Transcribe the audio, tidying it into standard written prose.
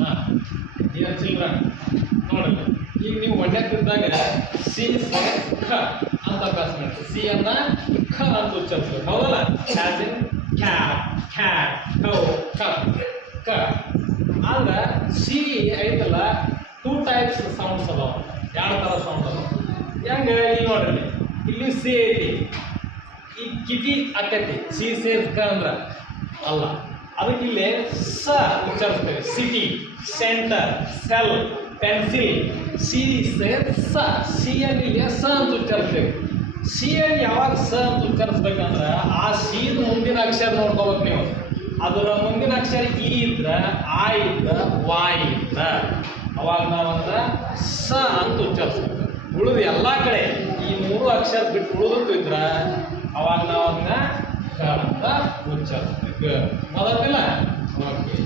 ಹಾಂ dear children ನೋಡ್ರಿ, ಈಗ ನೀವು ಒಳ್ಳೆದಿದ್ದಾಗ ಸಿ ಖ ಅಂತ ಅಭ್ಯಾಸ ಮಾಡ್ತೀವಿ. ಸಿ ಅನ್ನ ಖ ಅಂತ ಉಚ್ಚರಿಸ್ಬೇಕು, ಹೌದಲ್ಲ? As in cat, cat, cow, cup, ಕ. ಆದ್ರೆ ಸಿ ಐತಲ್ಲ, 2 ಟೈಪ್ಸ್ ಸೌಂಡ್ಸ್ ಅದಾವ, 2 ಥರ ಸೌಂಡ್ ಅದಾವ. ಹೆಂಗೆ ಇಲ್ಲಿ ನೋಡ್ರಿ, ಇಲ್ಲಿ ಸಿ ಐತಿ, ಈ ಕಿಟಿ ಅಕ್ಕೈತಿ. ಸಿ ಸೇಸ್ ಕ ಅಂದ್ರೆ ಅಲ್ಲ, ಅದಕ್ಕೆ ಇಲ್ಲಿ ಸ ಉಚ್ಚರಿಸ್ತೇವೆ. City, centre, cell, pencil. C ಸ, ಸಿ ಅಲ್ಲಿ ಸ ಅಂತ ಉಚ್ಚರಿಸ್ತೇವೆ. ಸಿ ಅಲ್ಲಿ ಯಾವಾಗ ಸ ಅಂತ ಉಚ್ಚರಿಸ್ಬೇಕಂದ್ರೆ ಆ ಸಿ ಮುಂದಿನ ಅಕ್ಷರ ನೋಡ್ಕೋಬೇಕು ನೀವು. ಅದರ ಮುಂದಿನ ಅಕ್ಷರ ಇ ಇದ್ರ, ಆ ಇದ್ರ, ವಾಯ್ ಇದ್ರ, ಅವಾಗ ನಾವಂದ್ರೆ ಸ ಅಂತ ಉಚ್ಚರಿಸ್ಬೇಕು. ಉಳಿದು ಎಲ್ಲ ಕಡೆ ಈ 3 ಅಕ್ಷರ ಬಿಟ್ಟು ಉಳಿದು ಇದ್ರ ಅವಾಗ ನಾವು ಅದನ್ನ ಕ ಅಂತ ಉಚ್ಚರಿಸ್ಬೇಕು. ಮೊದಲಿಲ್ಲ? ಓಕೆ.